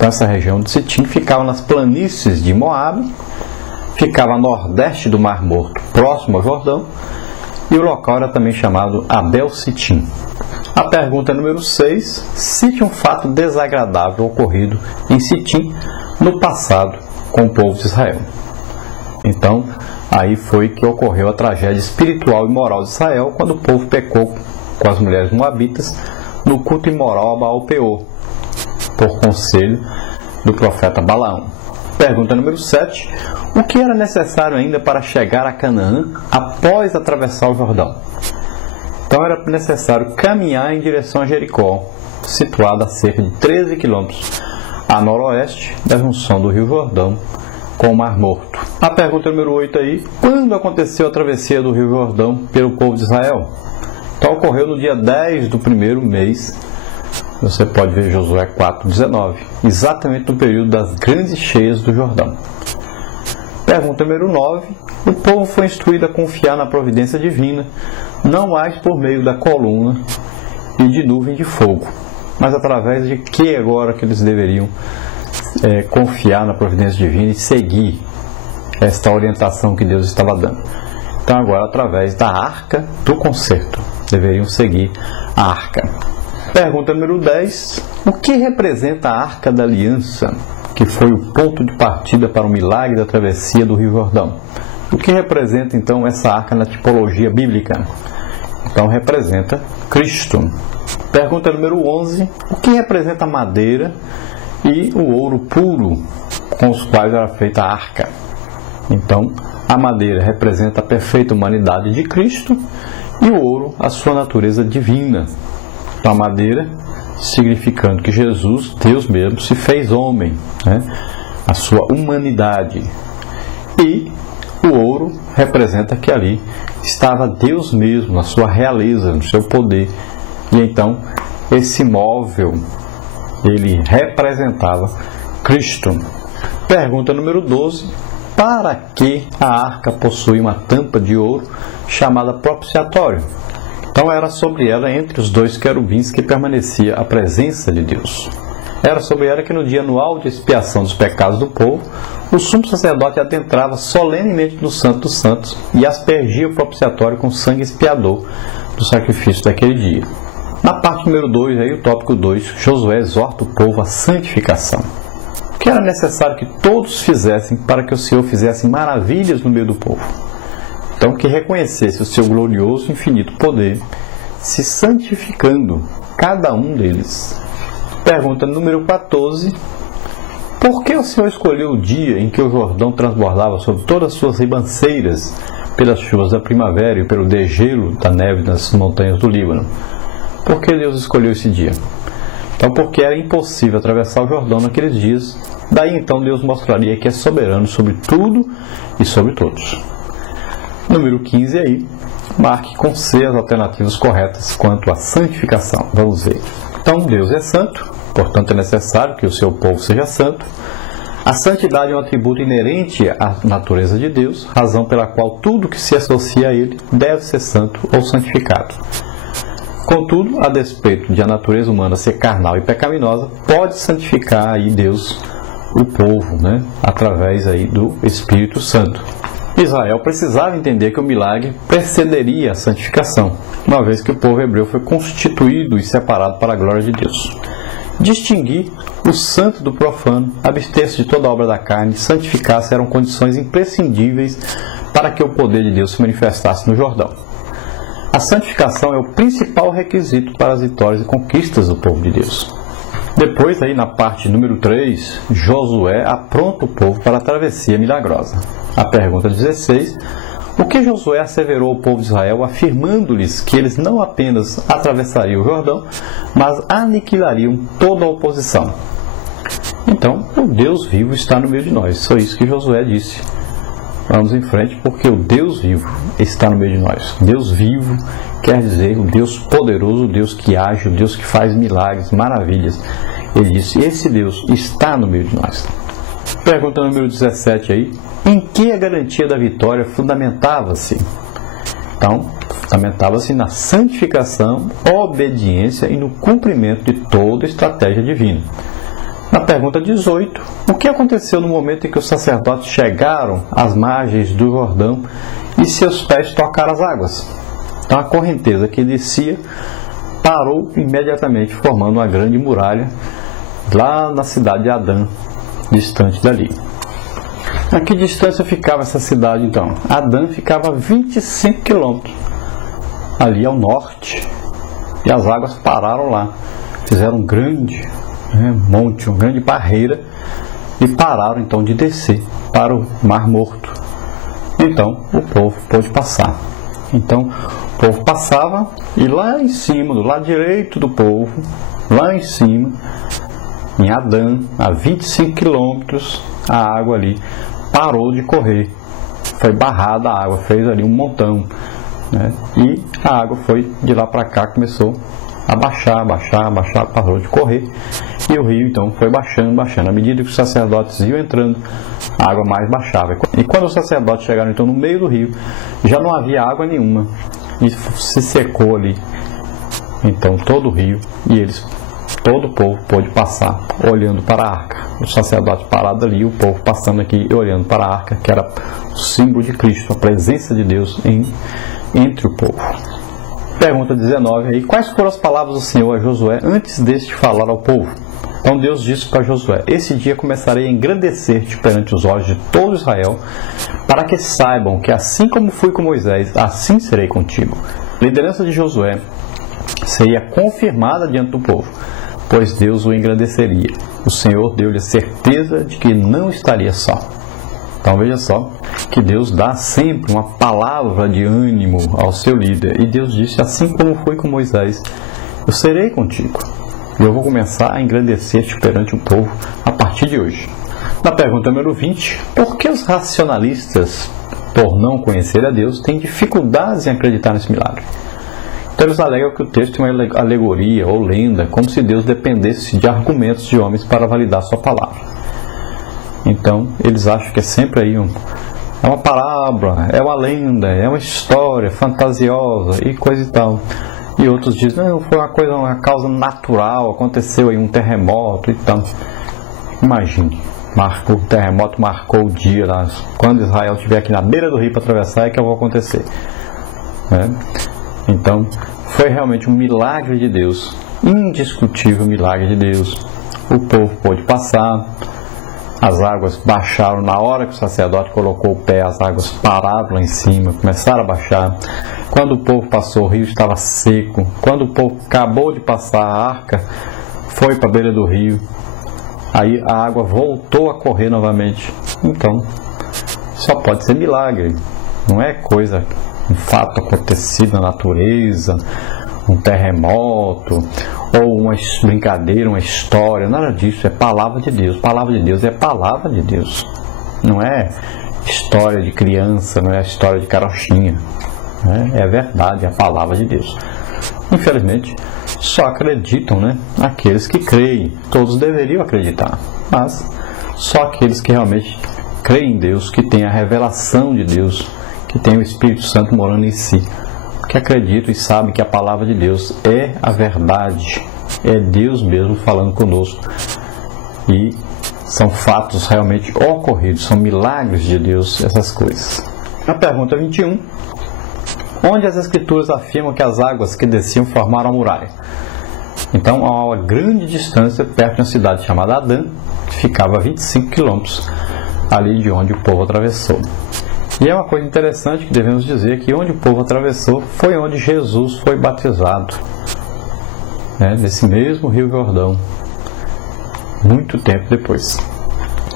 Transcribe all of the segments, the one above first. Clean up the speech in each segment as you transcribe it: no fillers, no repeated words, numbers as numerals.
Então essa região de Sitim ficava nas planícies de Moabe, ficava a nordeste do Mar Morto, próximo ao Jordão, e o local era também chamado Abel-Sitim. A pergunta número 6, cite um fato desagradável ocorrido em Sitim no passado com o povo de Israel. Então, aí foi que ocorreu a tragédia espiritual e moral de Israel, quando o povo pecou com as mulheres moabitas no culto imoral a Baal-Peor, por conselho do profeta Balaão. Pergunta número 7, o que era necessário ainda para chegar a Canaã após atravessar o Jordão? Então era necessário caminhar em direção a Jericó, situada a cerca de 13 quilômetros a noroeste da junção do Rio Jordão com o Mar Morto. A pergunta número 8 aí, quando aconteceu a travessia do Rio Jordão pelo povo de Israel? Então ocorreu no dia 10 do primeiro mês, você pode ver Josué 4:19, exatamente no período das grandes cheias do Jordão. Pergunta número 9, o povo foi instruído a confiar na providência divina, não mais por meio da coluna e de nuvem de fogo, mas através de que agora que eles deveriam confiar na providência divina e seguir esta orientação que Deus estava dando. Então agora através da arca do concerto, deveriam seguir a arca. Pergunta número 10, o que representa a arca da aliança, que foi o ponto de partida para o milagre da travessia do Rio Jordão? O que representa então essa arca na tipologia bíblica? Então representa Cristo. Pergunta número 11, o que representa a madeira e o ouro puro com os quais era feita a arca? Então a madeira representa a perfeita humanidade de Cristo e o ouro a sua natureza divina. Então a madeira significando que Jesus, Deus mesmo, se fez homem, né? A sua humanidade. E o ouro representa que ali estava Deus mesmo, na sua realeza, no seu poder. E então, esse móvel, ele representava Cristo. Pergunta número 12. Para que a arca possui uma tampa de ouro chamada propiciatório? Então era sobre ela, entre os dois querubins, que permanecia a presença de Deus. Era sobre ela que no dia anual de expiação dos pecados do povo, o sumo sacerdote adentrava solenemente no Santo dos Santos e aspergia o propiciatório com sangue expiador do sacrifício daquele dia. Na parte número 2, aí, o tópico 2, Josué exorta o povo à santificação. O que era necessário que todos fizessem para que o Senhor fizesse maravilhas no meio do povo? Então, que reconhecesse o seu glorioso e infinito poder, se santificando cada um deles. Pergunta número 14. Por que o Senhor escolheu o dia em que o Jordão transbordava sobre todas as suas ribanceiras, pelas chuvas da primavera e pelo degelo da neve nas montanhas do Líbano? Por que Deus escolheu esse dia? Então, porque era impossível atravessar o Jordão naqueles dias. Daí então Deus mostraria que é soberano sobre tudo e sobre todos. Número 15 aí, marque com C as alternativas corretas quanto à santificação. Vamos ver. Então Deus é santo, portanto é necessário que o seu povo seja santo. A santidade é um atributo inerente à natureza de Deus, razão pela qual tudo que se associa a ele deve ser santo ou santificado. Contudo, a despeito de a natureza humana ser carnal e pecaminosa, pode santificar aí Deus o povo, né, através aí do Espírito Santo. Israel precisava entender que o milagre precederia a santificação, uma vez que o povo hebreu foi constituído e separado para a glória de Deus. Distinguir o santo do profano, abster-se de toda obra da carne, santificar-se eram condições imprescindíveis para que o poder de Deus se manifestasse no Jordão. A santificação é o principal requisito para as vitórias e conquistas do povo de Deus. Depois, aí na parte número 3, Josué apronta o povo para a travessia milagrosa. A pergunta 16, o que Josué asseverou ao povo de Israel, afirmando-lhes que eles não apenas atravessariam o Jordão, mas aniquilariam toda a oposição? Então, o Deus vivo está no meio de nós. Foi isso que Josué disse. Vamos em frente, porque o Deus vivo está no meio de nós. Deus vivo quer dizer o Deus poderoso, o Deus que age, o Deus que faz milagres, maravilhas. Ele disse, esse Deus está no meio de nós. Pergunta número 17 aí. Em que a garantia da vitória fundamentava-se? Então, fundamentava-se na santificação, obediência e no cumprimento de toda a estratégia divina. Na pergunta 18, o que aconteceu no momento em que os sacerdotes chegaram às margens do Jordão e seus pés tocaram as águas? Então a correnteza que descia parou imediatamente, formando uma grande muralha lá na cidade de Adã, distante dali. A que distância ficava essa cidade então? Adã ficava a 25 quilômetros, ali ao norte, e as águas pararam lá, fizeram um grande monte, uma grande barreira, e pararam então de descer para o Mar Morto. Então o povo pôde passar. Então o povo passava e lá em cima, do lado direito do povo, lá em cima, em Adã, a 25 quilômetros, a água ali parou de correr. Foi barrada a água, fez ali um montão, né? E a água foi de lá para cá, começou a baixar, parou de correr. E o rio então foi baixando. À medida que os sacerdotes iam entrando, a água mais baixava. E quando os sacerdotes chegaram então no meio do rio, já não havia água nenhuma. E se secou ali, então, todo o rio, e todo o povo pôde passar olhando para a arca. Os sacerdotes parados ali, o povo passando aqui e olhando para a arca, que era o símbolo de Cristo, a presença de Deus entre o povo. Pergunta 19 aí: quais foram as palavras do Senhor a Josué antes deste falar ao povo? Então Deus disse para Josué: esse dia começarei a engrandecer-te perante os olhos de todo Israel, para que saibam que assim como fui com Moisés, assim serei contigo. A liderança de Josué seria confirmada diante do povo, pois Deus o engrandeceria. O Senhor deu-lhe a certeza de que não estaria só. Então veja só que Deus dá sempre uma palavra de ânimo ao seu líder. E Deus disse: assim como fui com Moisés, eu serei contigo. E eu vou começar a engrandecer-te perante o povo a partir de hoje. Na pergunta número 20, por que os racionalistas, por não conhecer a Deus, têm dificuldades em acreditar nesse milagre? Então eles alegam que o texto é uma alegoria ou lenda, como se Deus dependesse de argumentos de homens para validar sua palavra. Então eles acham que é sempre aí é uma parábola, é uma lenda, é uma história fantasiosa e coisa e tal. E outros dizem: não, foi uma causa natural, aconteceu aí um terremoto e tal. Imagine, o terremoto marcou o dia lá, quando Israel estiver aqui na beira do rio para atravessar é que vai acontecer, né? Então foi realmente um milagre de Deus, indiscutível milagre de Deus. O povo pôde passar, as águas baixaram na hora que o sacerdote colocou o pé, as águas pararam lá em cima, começaram a baixar. Quando o povo passou, o rio estava seco. Quando o povo acabou de passar, a arca foi para a beira do rio, aí a água voltou a correr novamente. Então só pode ser milagre, não é coisa, um fato acontecido na natureza, um terremoto ou uma brincadeira, uma história, nada disso. É palavra de Deus. Palavra de Deus é palavra de Deus, não é história de criança, não é história de carochinha, né? É verdade, é a palavra de Deus. Infelizmente só acreditam, né, aqueles que creem. Todos deveriam acreditar, mas só aqueles que realmente creem em Deus, que têm a revelação de Deus, que tem o Espírito Santo morando em si, que acreditam e sabem que a palavra de Deus é a verdade, é Deus mesmo falando conosco, e são fatos realmente ocorridos, são milagres de Deus, essas coisas. Na pergunta 21, onde as Escrituras afirmam que as águas que desciam formaram a muralha? Então, a uma grande distância, perto de uma cidade chamada Adã, que ficava a 25 quilômetros ali de onde o povo atravessou. E é uma coisa interessante que devemos dizer que onde o povo atravessou foi onde Jesus foi batizado, né, nesse mesmo Rio Jordão, muito tempo depois.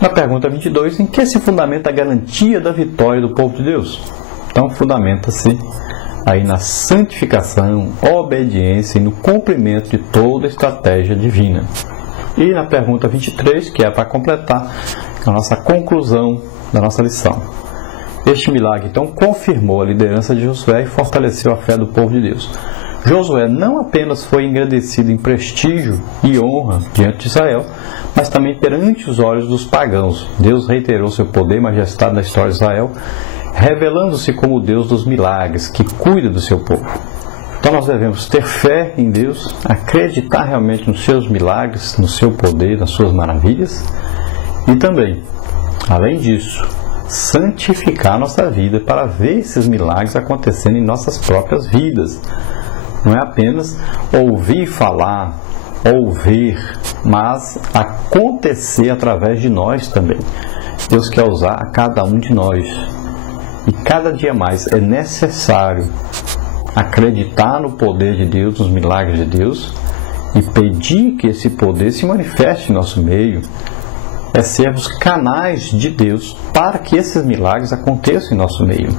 Na pergunta 22, em que se fundamenta a garantia da vitória do povo de Deus? Então fundamenta-se aí na santificação, obediência e no cumprimento de toda a estratégia divina. E na pergunta 23, que é para completar a nossa conclusão da nossa lição. Este milagre, então, confirmou a liderança de Josué e fortaleceu a fé do povo de Deus. Josué não apenas foi engrandecido em prestígio e honra diante de Israel, mas também perante os olhos dos pagãos. Deus reiterou seu poder e majestade na história de Israel, revelando-se como o Deus dos milagres, que cuida do seu povo. Então nós devemos ter fé em Deus, acreditar realmente nos seus milagres, no seu poder, nas suas maravilhas e também, além disso, santificar a nossa vida para ver esses milagres acontecendo em nossas próprias vidas. Não é apenas ouvir falar, ou ver, mas acontecer através de nós também. Deus quer usar a cada um de nós. E cada dia mais é necessário acreditar no poder de Deus, nos milagres de Deus, e pedir que esse poder se manifeste em nosso meio. É sermos canais de Deus para que esses milagres aconteçam em nosso meio.